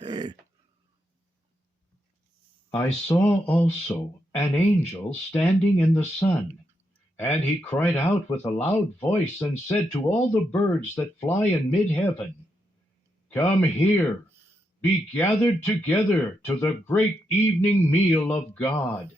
Hey. I saw also an angel standing in the sun, and he cried out with a loud voice, and said to all the birds that fly in mid heaven, Come here, be gathered together to the great evening meal of God,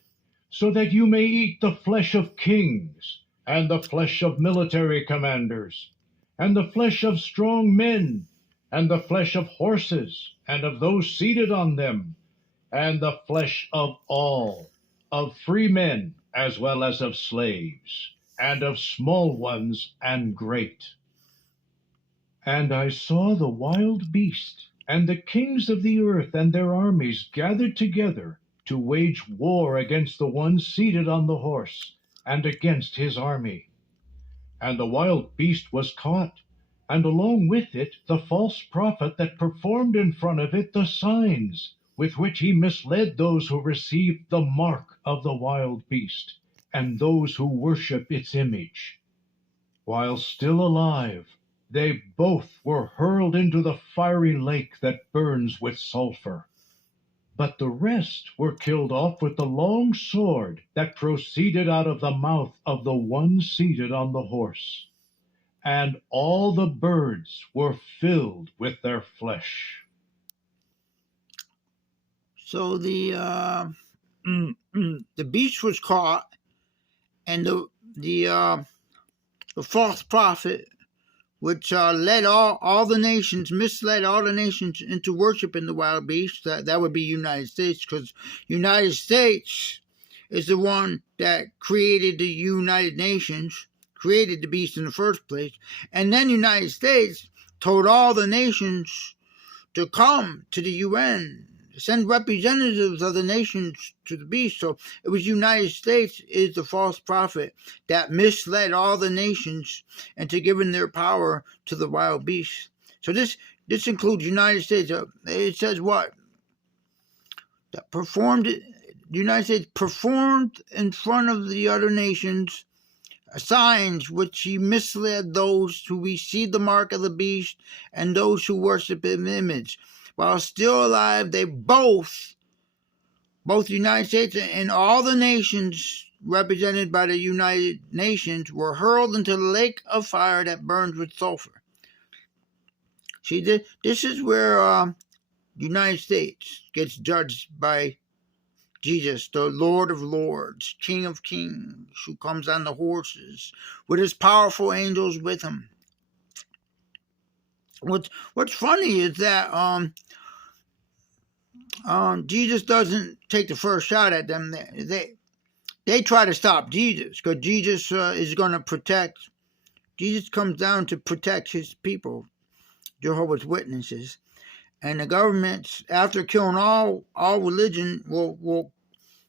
so that you may eat the flesh of kings, and the flesh of military commanders, and the flesh of strong men, and the flesh of horses, and of those seated on them, and the flesh of all, of free men as well as of slaves, and of small ones and great. And I saw the wild beast, and the kings of the earth and their armies gathered together to wage war against the one seated on the horse, and against his army. And the wild beast was caught, and along with it the false prophet that performed in front of it the signs, with which he misled those who received the mark of the wild beast, and those who worship its image. While still alive, they both were hurled into the fiery lake that burns with sulphur. But the rest were killed off with the long sword that proceeded out of the mouth of the one seated on the horse. And all the birds were filled with their flesh. So the beast was caught, and the false prophet, which led all the nations, misled all the nations into worshiping the wild beast. That would be United States, because United States is the one that created the United Nations, created the beast in the first place, and then United States told all the nations to come to the UN, send representatives of the nations to the beast. So it was United States is the false prophet that misled all the nations into giving their power to the wild beast. So this includes United States. It says what? That the United States performed in front of the other nations signs which he misled those who receive the mark of the beast and those who worship his image. While still alive, they both the United States and all the nations represented by the United Nations were hurled into the lake of fire that burns with sulfur. See, this is where the United States gets judged by Jesus, the Lord of Lords, King of Kings, who comes on the horses with his powerful angels with him. What's funny is that Jesus doesn't take the first shot at them. They try to stop Jesus, because Jesus is going to protect. Jesus comes down to protect his people, Jehovah's Witnesses, and the governments, after killing all religion, will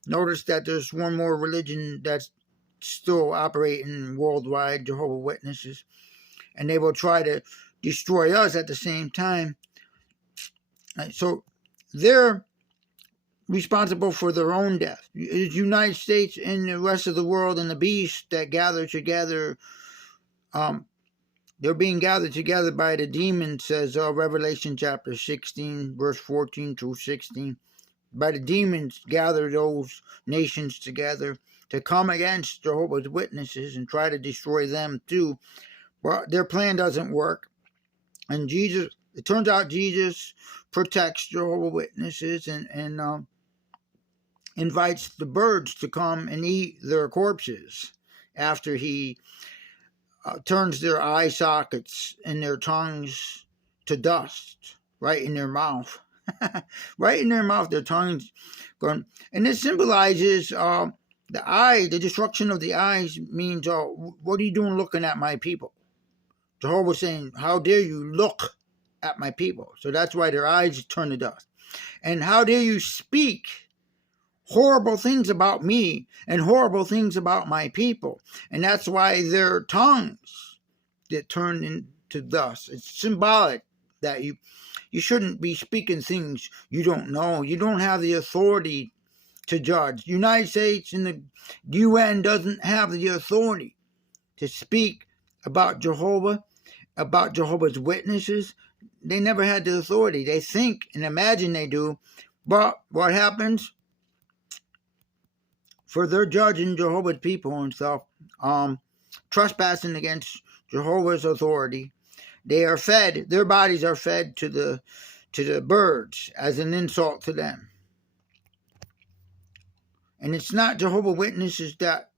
notice that there's one more religion that's still operating worldwide, Jehovah's Witnesses, and they will try to destroy us at the same time. So they're responsible for their own death. It's United States and the rest of the world and the beast that gather together. They're being gathered together by the demons, says Revelation chapter 16, verse 14 through 16. By the demons gather those nations together to come against Jehovah's Witnesses and try to destroy them too. But their plan doesn't work. And it turns out Jesus protects Jehovah's Witnesses and invites the birds to come and eat their corpses after he turns their eye sockets and their tongues to dust right in their mouth. Right in their mouth, their tongues going. And this symbolizes the eye, the destruction of the eyes means, what are you doing looking at my people? Jehovah's saying, how dare you look at my people? So that's why their eyes turn to dust. And how dare you speak horrible things about me and horrible things about my people? And that's why their tongues get turned into dust. It's symbolic that you shouldn't be speaking things you don't know. You don't have the authority to judge. The United States and the UN doesn't have the authority to speak about Jehovah, about Jehovah's Witnesses. they never had the authority. They think and imagine they do, but what happens? For they're judging Jehovah's people and stuff, trespassing against Jehovah's authority. They are fed, their bodies are fed to the birds as an insult to them. And it's not Jehovah's Witnesses that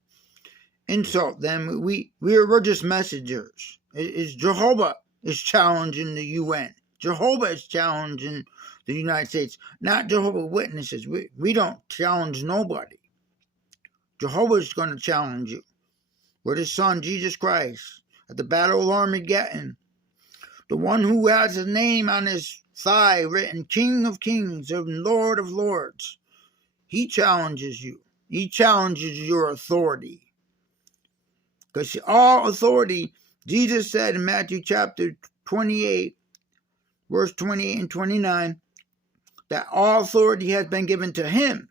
insult them. We're just messengers. It's Jehovah is challenging the UN. Jehovah is challenging the United States, not Jehovah's Witnesses. We don't challenge nobody. Jehovah is going to challenge you with his son, Jesus Christ, at the Battle of Armageddon. The one who has a name on his thigh written King of Kings and Lord of Lords. He challenges you. He challenges your authority. Because all authority, Jesus said in Matthew chapter 28, verse 28 and 29, that all authority has been given to him.